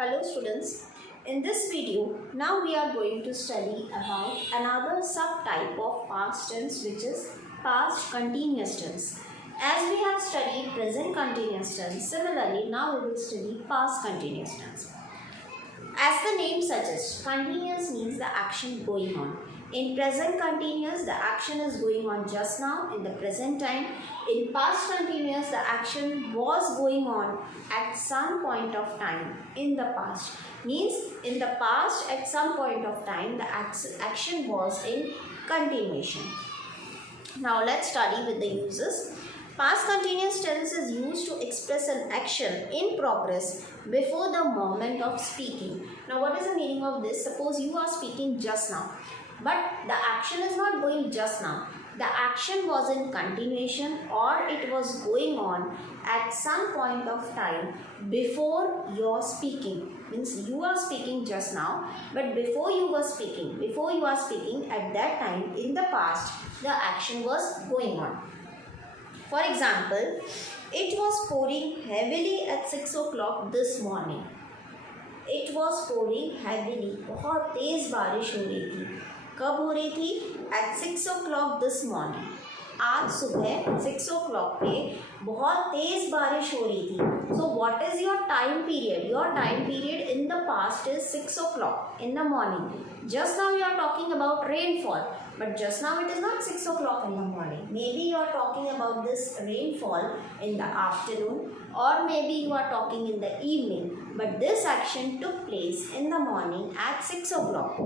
Hello students, in this video now we are going to study about another subtype of past tense, which is past continuous tense. As we have studied present continuous tense, similarly now we will study past continuous tense. As the name suggests, continuous means the action going on. In present continuous, the action is going on just now in the present time. In past continuous, the action was going on at some point of time in the past. Means in the past at some point of time, the action was in continuation. Now let's study with the uses. Past continuous tense is used to express an action in progress before the moment of speaking. Now what is the meaning of this? Suppose you are speaking just now, but the action is not going just now. The action was in continuation, or it was going on at some point of time before your speaking. Means you are speaking just now, but before you are speaking at that time in the past, the action was going on. For example, it was pouring heavily at 6 o'clock this morning. It was pouring heavily. बहुत तेज बारिश हो रही थी. कब हो रही थी? At 6 o'clock this morning. आज सुबह 6 o'clock पे बहुत तेज बारिश हो रही थी. So what is your time period? Your time period in the past is 6 o'clock in the morning. Just now you are talking about rainfall. But just now it is not 6 o'clock in the morning. Maybe you are talking about this rainfall in the afternoon, or maybe you are talking in the evening. But this action took place in the morning at 6 o'clock.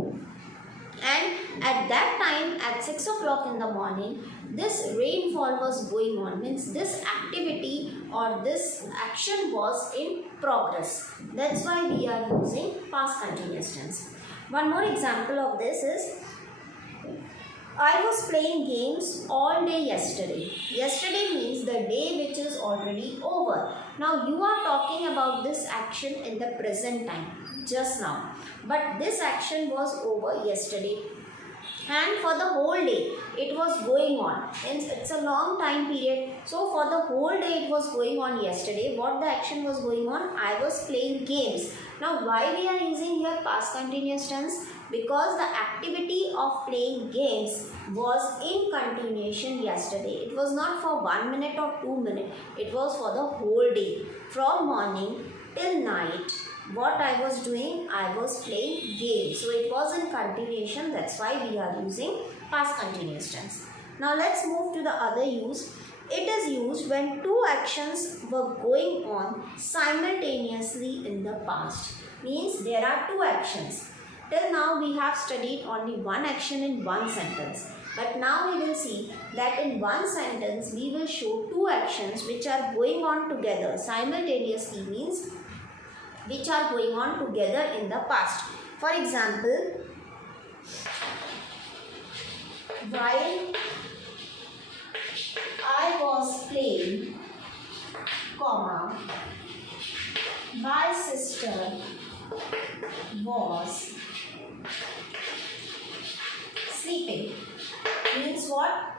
And at that time, at 6 o'clock in the morning, this rainfall was going on. Means this activity or this action was in progress. That's why we are using past continuous tense. One more example of this is, I was playing games all day yesterday. Yesterday means the day which is already over. Now you are talking about this action in the present time, just now. But this action was over yesterday. And for the whole day, it was going on. It's a long time period. So for the whole day, it was going on yesterday. What the action was going on? I was playing games. Now why we are using here past continuous tense? Because the activity of playing games was in continuation yesterday. It was not for 1 minute or 2 minutes. It was for the whole day. From morning till night, what I was doing? I was playing games. So it was in continuation. That's why we are using past continuous tense. Now let's move to the other use. It is used when two actions were going on simultaneously in the past. Means there are two actions. Till now we have studied only one action in one sentence. But now we will see that in one sentence we will show two actions which are going on together simultaneously, means which are going on together in the past. For example, while I was playing, comma, my sister was sleeping. Means what?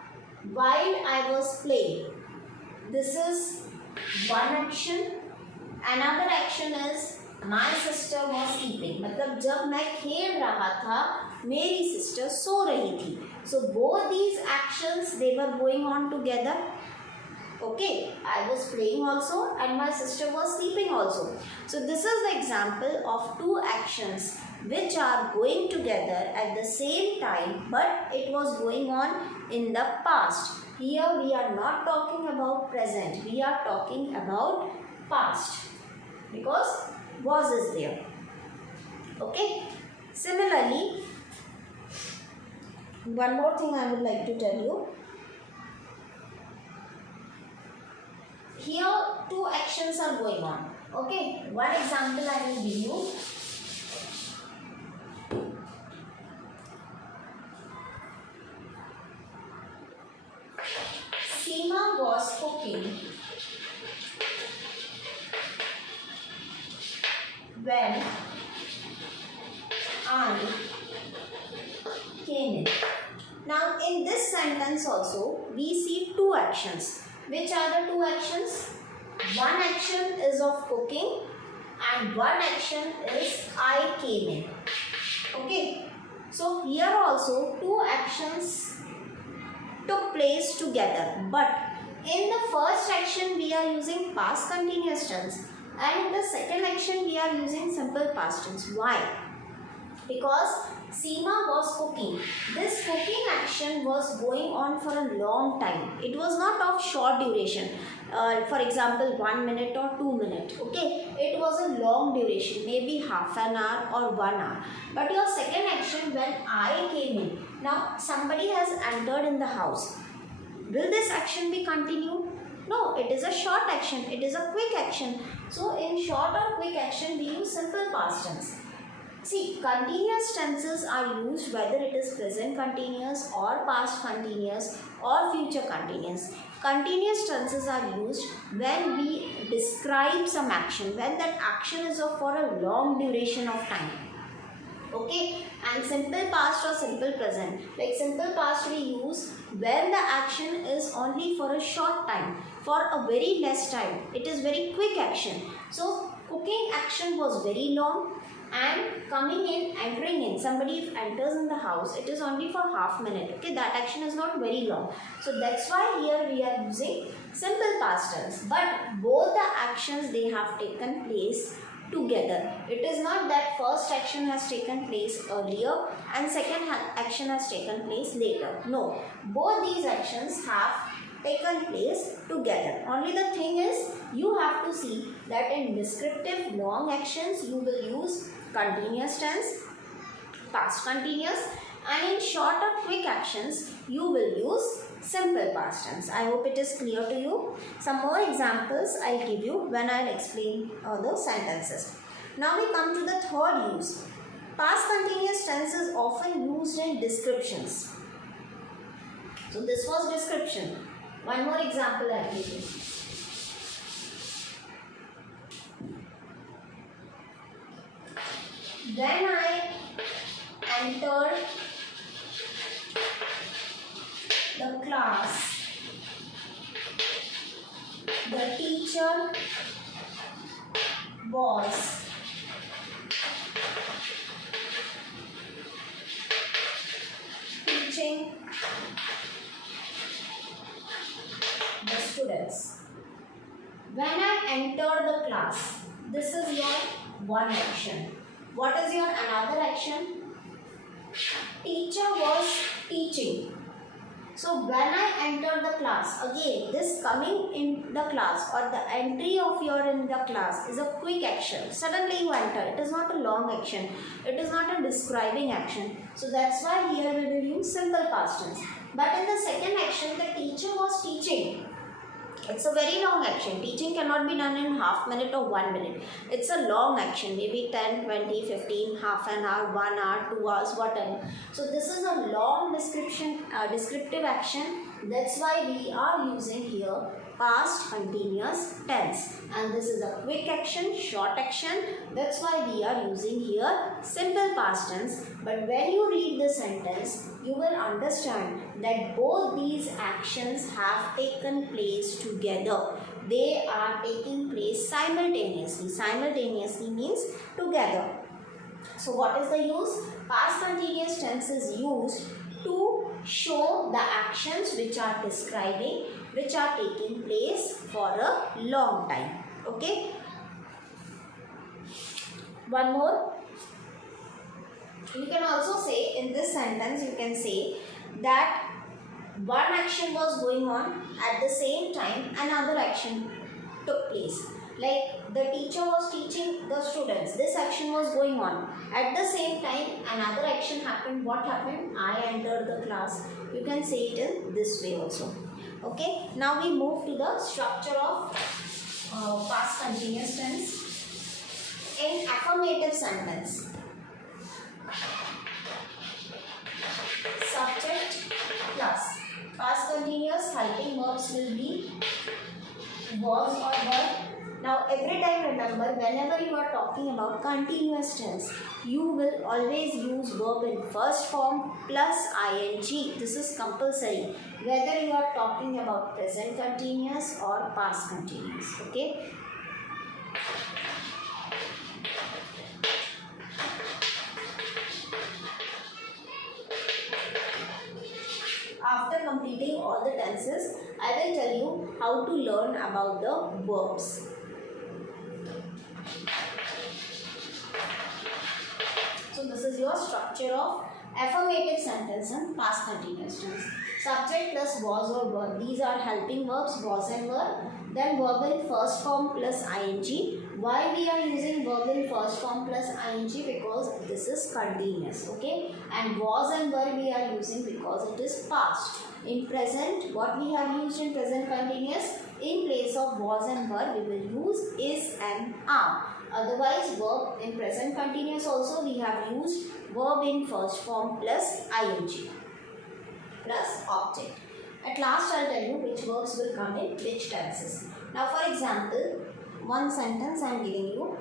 While I was playing. This is one action. Another action is my sister was sleeping. मतलब जब मैं खेल रहा था, मेरी sister सो रही थी. So both these actions, they were going on together. Okay, I was playing also and my sister was sleeping also. So this is the example of two actions which are going together at the same time, but it was going on in the past. Here we are not talking about present, we are talking about past, because was is there. Okay. Similarly, one more thing I would like to tell you. Here two actions are going on. Okay. One example I will give you. Seema was cooking when I came in. Now in this sentence also we see two actions. Which are the two actions? One action is of cooking and one action is I came in. Okay. So here also two actions took place together, but in the first action we are using past continuous tense and in the second action we are using simple past tense. Why? Because Seema was cooking. This cooking action was going on for a long time. It was not of short duration. For example, 1 minute or 2 minutes. Okay, it was a long duration, maybe half an hour or 1 hour. But your second action, when I came in, now somebody has entered in the house. Will this action be continued? No, it is a short action. It is a quick action. So in short or quick action, we use simple past tense. See, continuous tenses are used whether it is present continuous or past continuous or future continuous. Continuous tenses are used when we describe some action, when that action is for a long duration of time. Okay, and simple past or simple present. Like simple past we use when the action is only for a short time, for a very less time. It is very quick action. So cooking action was very long. And coming in, entering in, somebody if enters in the house, it is only for half minute. Okay, that action is not very long. So that's why here we are using simple past tense. But both the actions, they have taken place together. It is not that first action has taken place earlier and second action has taken place later. No, both these actions have taken place together. Only the thing is, you have to see that in descriptive long actions, you will use continuous tense, past continuous, and in short or quick actions, you will use simple past tense. I hope it is clear to you. Some more examples I'll give you when I'll explain the sentences. Now we come to the third use. Past continuous tense is often used in descriptions. So this was description. One more example I'll give you. When I entered the class, the teacher was teaching the students. When I entered the class, this is your one action. What is your another action? Teacher was teaching. So when I entered the class, again this coming in the class or the entry of your in the class is a quick action. Suddenly you enter. It is not a long action. It is not a describing action. So that's why here we will use simple past tense. But in the second action, the teacher was teaching. It's a very long action. Teaching cannot be done in half minute or 1 minute. It's a long action, maybe 10, 20, 15, half an hour, 1 hour, 2 hours, whatever. So this is a long descriptive action. That's why we are using here past continuous tense. And this is a quick action, short action. That's why we are using here simple past tense. But when you read the sentence, you will understand that both these actions have taken place together. They are taking place simultaneously. Simultaneously means together. So what is the use? Past continuous tense is used to show the actions which are describing, which are taking place for a long time. Okay. One more. You can also say in this sentence, you can say that one action was going on at the same time another action took place. Like the teacher was teaching the students. This action was going on. At the same time another action happened. What happened? I entered the class. You can say it in this way also. Okay. Now we move to the structure of past continuous tense. In affirmative sentence, subject plus past continuous helping verbs will be was or were. Now every time remember, whenever you are talking about continuous tense, you will always use verb in first form plus ing. This is compulsory whether you are talking about present continuous or past continuous. Okay. after completing all the tenses, I will tell you how to learn about the verbs. So this is your structure of affirmative sentence and past continuous tense. Subject plus was or were. These are helping verbs, was and were. Then verb in first form plus ing. Why we are using verb in first form plus ing? Because this is continuous, okay? And was and were we are using because it is past. In present, what we have used in present continuous? In place of was and were, we will use is and are. Otherwise, verb in present continuous also we have used verb in first form plus ing plus object. At last, I'll tell you which verbs will come in which tenses. Now, for example, one sentence I am giving you.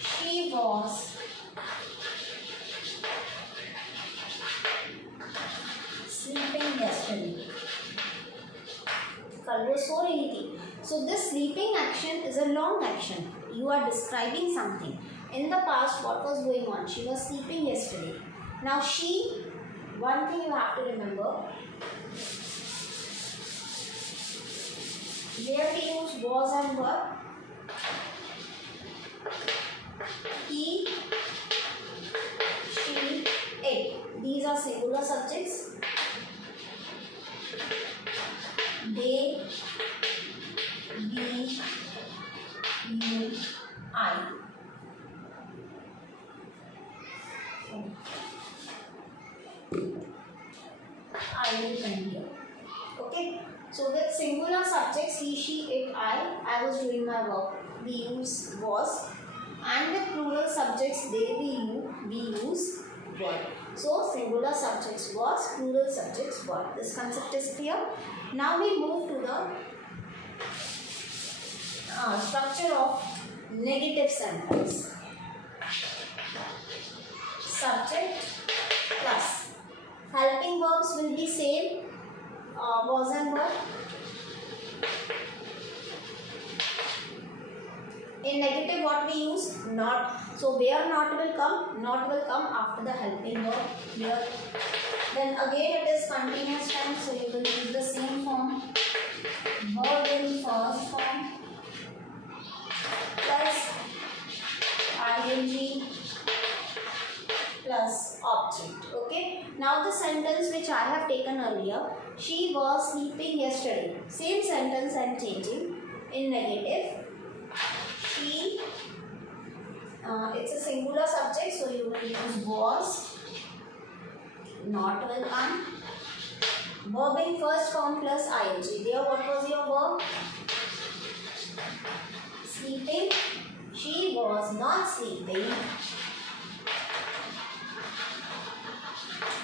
She was sleeping yesterday. कल वो सो रही थी. So this sleeping action is a long action. You are describing something. In the past, what was going on? She was sleeping yesterday. Now she, one thing you have to remember, where we use was and were. He, she, it. These are singular subjects. They, we, you, I. I will come here. Okay. So with singular subjects he, she, it, I was doing my work. We use was. And with plural subjects they, we use were. So singular subjects was, plural subjects were. This concept is clear. Now we move to the structure of negative sentence. Subject plus. Helping verbs will be same, was and were. In negative, what we use? Not. So where not will come? Not will come after the helping verb here. Then again it is continuous tense, so you will use the same form. Verb in first form plus ing plus object. Okay. Now the sentence which I have taken earlier, she was sleeping yesterday. Same sentence I am changing in negative. She, it's a singular subject, so you will use was. Not will come. Verb in first form plus ing. There, what was your verb? Sleeping. She was not sleeping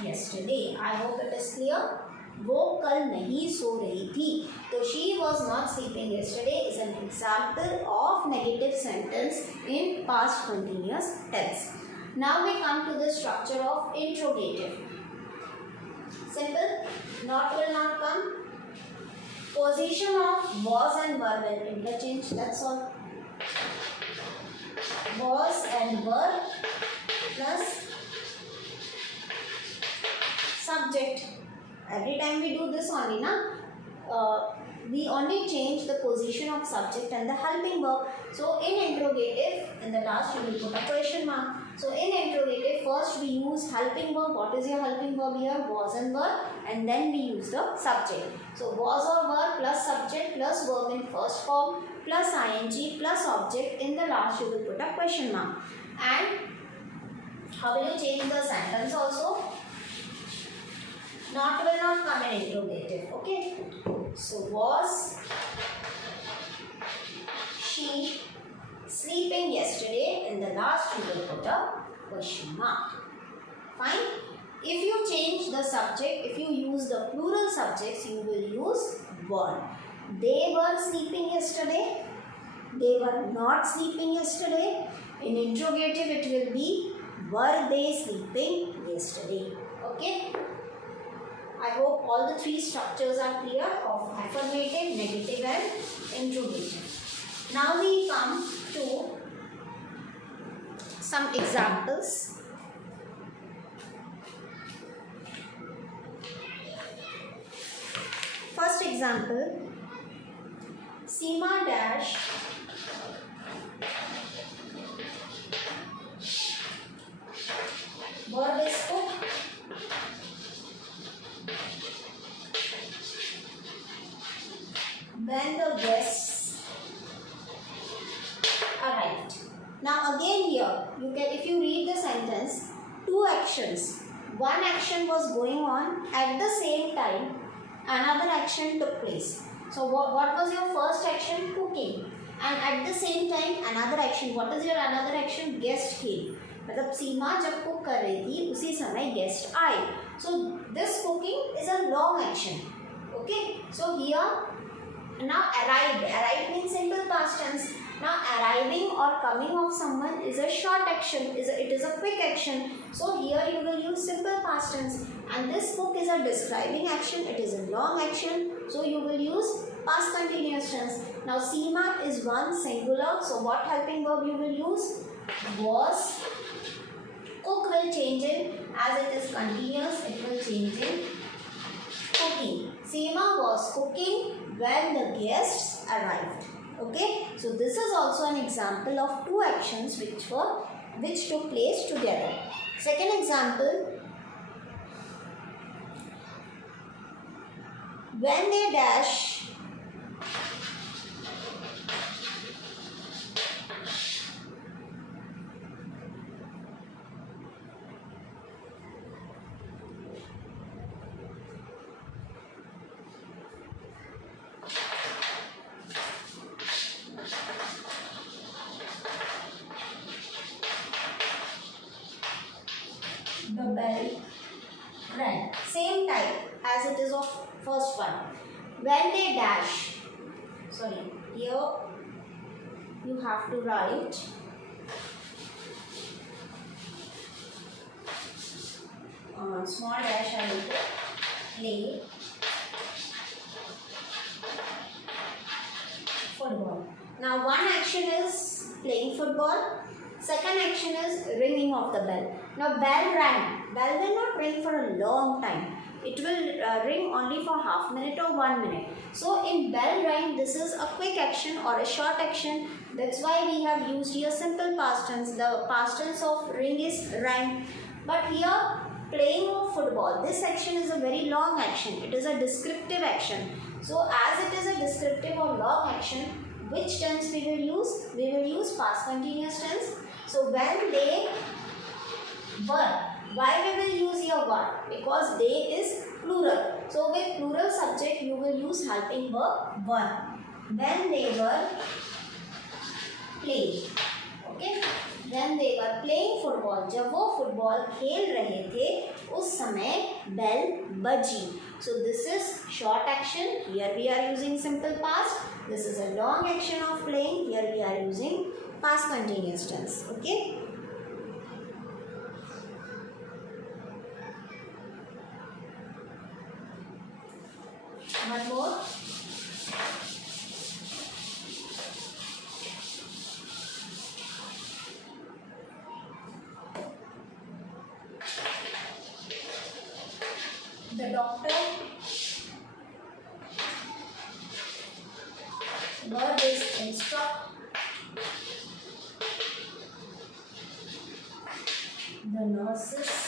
yesterday. I hope it is clear. वो कल नहीं सो रही थी. तो she was not sleeping yesterday is an example of negative sentence in past continuous tense. Now we come to the structure of interrogative. Simple. Not will not come. Position of was and were will interchange. That's all. Was and were plus subject. Every time we do this only, we only change the position of subject and the helping verb. So in interrogative, in the last you will put a question mark. So in interrogative, first we use helping verb. What is your helping verb here? Was and were, and then we use the subject. So was or were plus subject plus verb in first form plus ing plus object. In the last you will put a question mark. And how will you change the sentence also? Not will not come in interrogative. Okay. So was she sleeping yesterday? In the last you will put a question mark. Fine. If you change the subject, if you use the plural subjects, you will use were. They were sleeping yesterday. They were not sleeping yesterday. In interrogative it will be were they sleeping yesterday. Okay. I hope all the three structures are clear of affirmative, negative and interrogative. Now we come to some examples. First example, Seema dash verb is cook. When the guests arrived. Now again here, you can, if you read the sentence, two actions. One action was going on, at the same time another action took place. So what was your first action? Cooking. And at the same time another action. What is your another action? Guest came. मतलब सीमा जब cook कर रही थी उसी समय guest आए. So this cooking is a long action. Okay. So here now arrived. Arrived means simple past tense. Now arriving or coming of someone is a short action. It is a quick action. So here you will use simple past tense. And this cook is a describing action. It is a long action. So you will use past continuous tense. Now Seema is one singular. So what helping verb you will use? Was. Cook will change in, as it is continuous, it will change in cooking. Seema was cooking when the guests arrived. Okay, so this is also an example of two actions which took place together. Second example, when they dash the bell rang. Same type as it is of first one. When they dash, sorry, here you have to write small dash I will play football. Now one action is playing football. Second action is ringing of the bell. Now bell rang. Bell will not ring for a long time. It will ring only for half minute or 1 minute. So in bell rang, this is a quick action or a short action. That's why we have used here simple past tense. The past tense of ring is rang. But here playing of football, this action is a very long action. It is a descriptive action. So as it is a descriptive or long action, which tense we will use? We will use past continuous tense. So when they were. Why we will use here were? Because they is plural. So with plural subject you will use helping verb were. When they were playing. Okay. When they were playing football. जब वो football खेल रहे थे उस समय bell बजी. So this is short action. Here we are using simple past. This is a long action of playing. Here we are using past continuous tense. Okay. One more. The doctor. Verb is instruct. The nurses.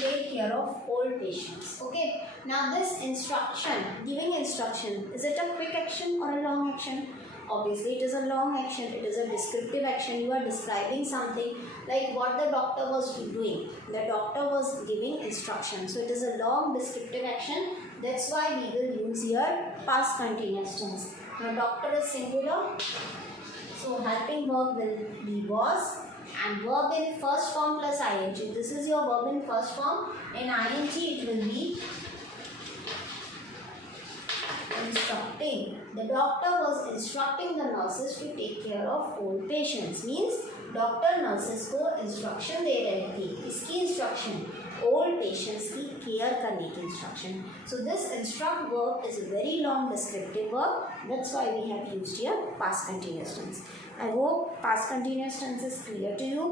Take care of old patients. Okay. Now this instruction, giving instruction, is it a quick action or a long action? Obviously it is a long action. It is a descriptive action. You are describing something like what the doctor was doing. The doctor was giving instruction. So it is a long descriptive action. That's why we will use here past continuous tense. Now doctor is singular. So helping verb will be was. And verb in first form plus ing. This is your verb in first form. In ing it will be instructing. The doctor was instructing the nurses to take care of old patients. Means doctor nurses को instruction दे रहे थे. इसकी instruction old patients की care करने की instruction. So this instruct verb is a very long descriptive verb. That's why we have used here past continuous tense. I hope past continuous tense is clear to you.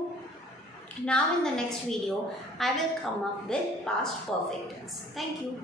Now in the next video, I will come up with past perfect tense. Thank you.